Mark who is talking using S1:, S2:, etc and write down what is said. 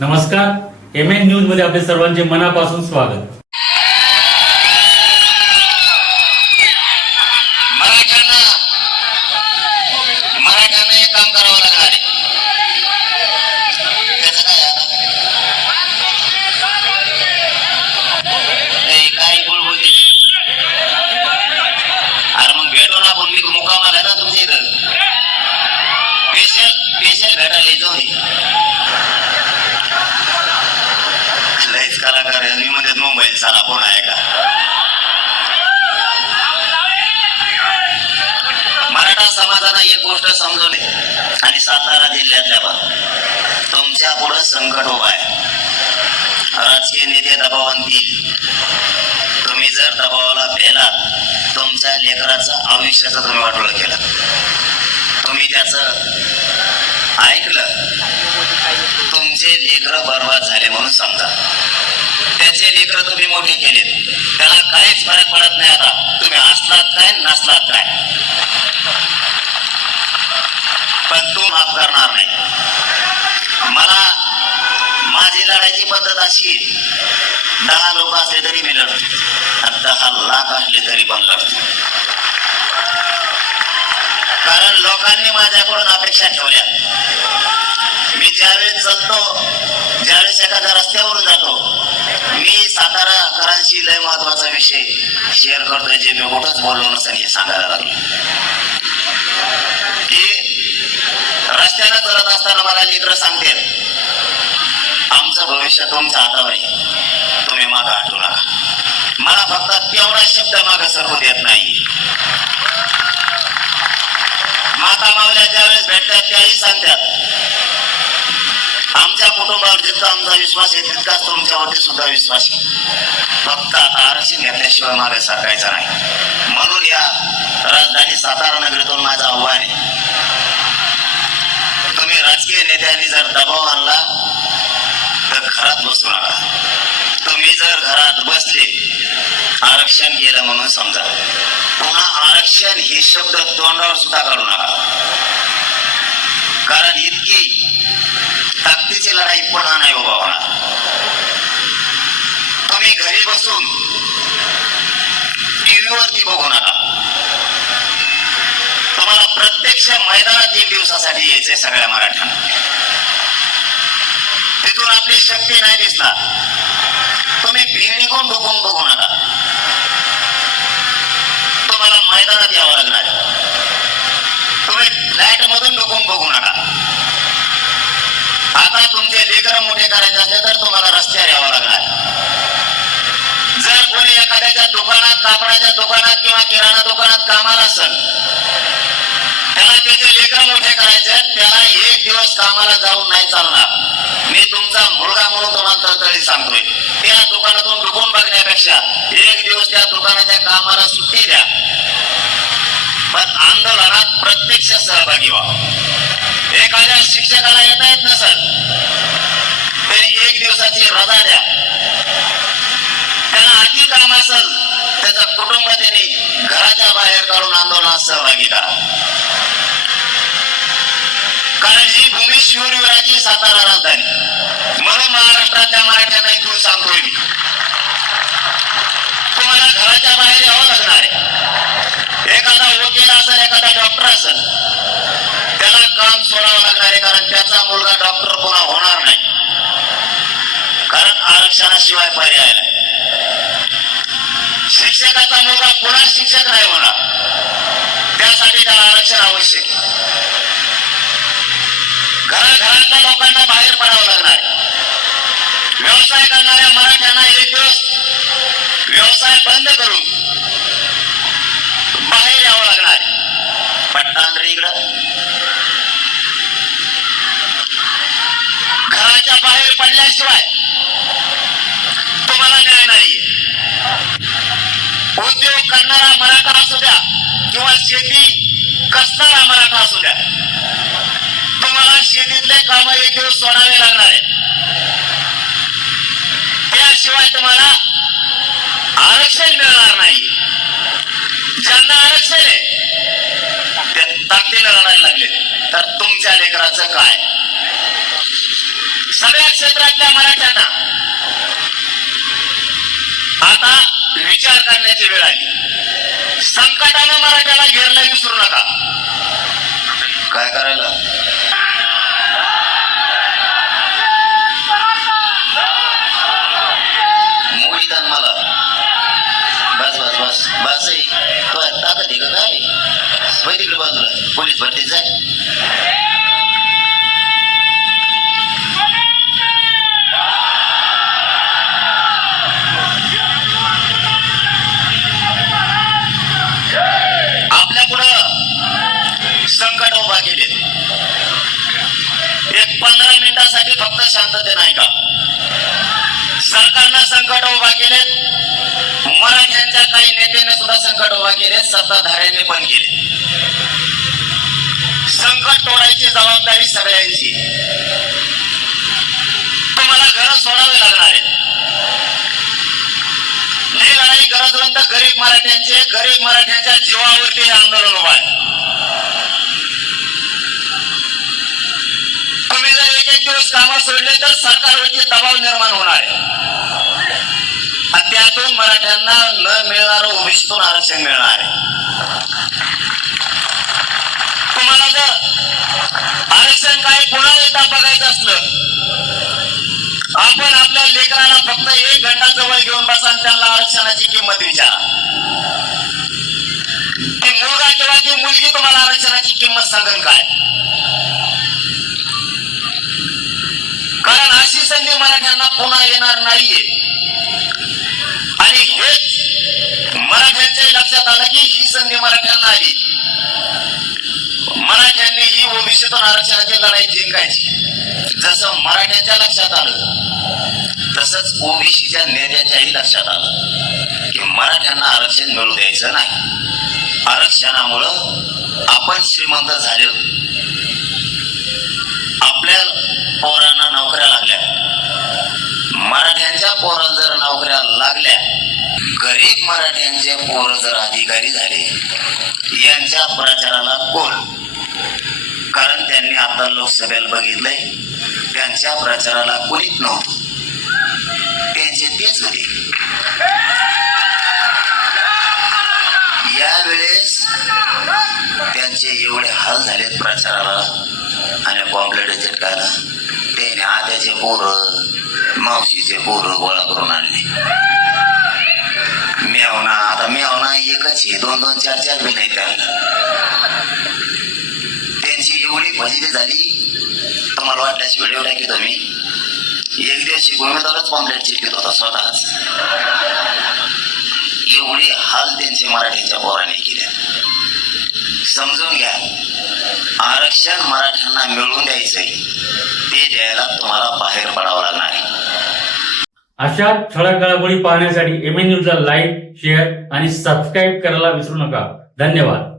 S1: नमस्कार. M N न्यूजमध्ये आपले सर्वांचे मनापासून स्वागत.
S2: भेटायला येतो हे काम करावं लागणार आहे त्याचं काय आता? ए, काय बुळबुळते? अरे मग भेटू ना आपण मी मुकाम आला ना तुमच्या इथं स्पेशल स्पेशल भेटायला येतो मी लयच कलाकार आहे. मी म्हणते मुंबईत कोण आहे का? मराठा समाजाला एक गोष्ट समजवली आणि सातारा जिल्ह्यातल्या बा तुमच्यापुढे संकट उभा आहे. राजकीय नेते दबावांतील तुम्ही जर दबावाला भेला तुमच्या लेकराचं आयुष्याचं तुम्ही वाटोळ केलं. तुम्ही त्याचं ऐकलं. तुमचे लेकर बर्बाद झाले म्हणून समजा. त्याचे लेकर तुम्ही मोठे केले त्याला काहीच फरक पडत नाही आता. तुम्ही असलात काय नसलात काय? पण तू माफ करणार नाही. मला माझी लढायची पद्धत अशी दहा लोक असले तरी मी लढतो. दहा लाख असले तरी पण लढतो. कारण लोकांनी माझ्याकडून अपेक्षा ठेवल्या. मी ज्यावेळेस जगतो ज्यावेळेस एखाद्या रस्त्यावरून जातो साताराकरांशी लय महत्त्वाचा विषय शेअर करतोय जे मी कुठंच बोललो नसेल हे सांगायला लागलो. की रस्त्यानं असताना मला लेकर सांगते आमचं भविष्य तुमचं हातावर आहे. तुम्ही मागं आठवू नका. मला फक्त तेवढा शब्द मागं सरकू देत नाही माता मावल्या ज्यावेळेस भेटतात त्याही सांगतात आमच्या कुटुंबावर जितका आमचा विश्वास आहे तितकाच तुमच्यावरती सुद्धा विश्वास आहे. फक्त आता आरक्षण घेतल्याशिवाय मागे सरकायचा नाही. म्हणून या राजधानी सातारा नगरीतून माझं आव्हान आहे. तुम्ही राजकीय नेत्यांनी जर दबाव आणला तर घरात बसू नका. तुम्ही जर घरात बसले आरक्षण केलं म्हणून समजा. पुन्हा आरक्षण हे शब्द तोंडावर सुद्धा काढू नका. कारण इतकी ताकदीची लढाई पुन्हा नाही उभा होणार. तुम्ही घरी बसून टीव्हीवरती बघू नका. तुम्हाला प्रत्यक्ष मैदानात एक दिवसासाठी यायचंय सगळ्या मराठ्यांना. तिथून आपली शक्ती नाही दिसणार. तुम्ही भिंगणीकडून डोकून बघू नका. तुम्हाला मैदानात यावं लागणार. आहे. तुम्ही फ्लॅट मधून डोकून बघू नका. आता तुमचे लेकर मोठे करायचे असले तर तुम्हाला रस्त्यावर यावं लागणार. जर कोणी एखाद्याच्या दुकानात कापडाच्या दुकानात किंवा किराणा दुकानात कामाला असेल त्याला त्याचे लेकर मोठे करायचे त्याला एक दिवस कामाला जाऊन नाही चालणार. मी तुमचा मुलगा म्हणून तुम्हाला तळतळी सांगतोय. त्या दुकानातून डुकून बघण्यापेक्षा एक दिवस त्या दुकानाच्या कामाला सुट्टी द्या. पण आंदोलनात प्रत्यक्ष सहभागी व्हा. एखाद्या शिक्षकाला येता येत नसत तरी एक दिवसाची रजा द्या. त्याला अति काम असेल त्याचा कुटुंब त्यांनी घराच्या बाहेर काढून आंदोलनात सहभागी करा. कारण ही भूमी शिवरवीराची सातारा राजधानी. म्हणून महाराष्ट्रातल्या मराठ्यांना इथून सांगतोय मी. तुम्हाला घराच्या बाहेर यावं लागणार आहे. एखादा वकील असेल एखादा डॉक्टर असेल शिवाय तुम्हाला न्याय नाहीये. उद्योग करणारा मराठा असू द्या किंवा शेती कसणारा मराठा असू द्या. तुम्हाला शेतीतले काम एक दिवस सोडावे लागणार आहे त्याशिवाय तुम्हाला आरक्षण मिळणार नाही. ज्यांना आरक्षण आहे ते ताकदीने लढायला लागले तर तुमच्या लेकराचं काय? सगळ्या क्षेत्रातल्या मराठ्यांना. आता विचार करण्याची वेळ आली. संकटानं मराठ्याला घेरलं विसरू नका. काय करायला? मोहितान मला. बस बस बस बस आहे. तो आहे, ताकद आहे का काय तिकडे बाजूला. पोलीस भरतीच आहे शांतते नाही का? सरकारनं संकट उभा केले मराठ्यांच्या काही नेत्याने सुद्धा संकट उभा केले सत्ताधाऱ्यांनी पण केले संकट तोडायची जबाबदारी सगळ्यांची. तुम्हाला घर सोडावे लागणार आहे लढाई गरज गरीब मराठ्यांचे गरीब मराठ्यांचे तर सरकारवरती दबाव निर्माण होणार आहे. त्यातून मराठ्यांना न मिळणारं ओबीसीतून आरक्षण मिळणार आहे. तुम्हाला जर आरक्षण काय पुन्हा एकदा बघायचं असलं आपण आपल्या लेकरांना फक्त एक घंटा जवळ घेऊन बसा त्यांना आरक्षणाची किंमत विचारा. ती मुलगा किंवा ती मुलगी तुम्हाला आरक्षणाची किंमत सांगेल काय? पुन्हा येणार नाहीये. आणि हेच मराठ्यांच्या लक्षात आलं की ही संधी मराठ्यांना आली. मराठ्यांनी ही ओबीसीतून आरक्षणाची लढाई जिंकायची. जसं मराठ्यांच्या लक्षात आलं तसंच ओबीसीच्या नेत्याच्याही लक्षात आलं की मराठ्यांना आरक्षण मिळू द्यायचं नाही. आरक्षणामुळं आपण श्रीमंत झाले यांचे मराठ्यांचे पोर जर अधिकारी झाले यांच्या प्रचाराला कोण? कारण त्यांनी आता लोकसभेला बघितलंय त्यांच्या प्रचाराला कोणीच नव्हतं. त्यांचे तेच होते. यावेळेस त्यांचे एवढे हाल झालेत प्रचाराला आणि पॉम्पलेट चिटकायला त्याने आत्याचे पोरं मावशीचे पोरं गोळा करून आणले. मेवना आता मेवना एकच आहे. दोन दोन चार चार बी नाही त्यांची एवढी फजिती झाली तुम्हाला वाटल्यास व्हिडिओ टाकी तुम्ही. एक दिवशी गोमेदारच पॉम्पलेट चिटकत होता स्वतःच. एवढे हाल त्यांचे मराठीच्या पोराने केल्या समजून घ्या आरक्षण मराठ्यांना मिळवून द्यायचंय. ते द्यायला तुम्हाला बाहेर पडावं लागणार आहे.
S1: अशा ठळक घडामोडी पाहण्यासाठी एम एन न्यूजला लाईक शेअर आणि सबस्क्राईब करायला विसरू नका. धन्यवाद.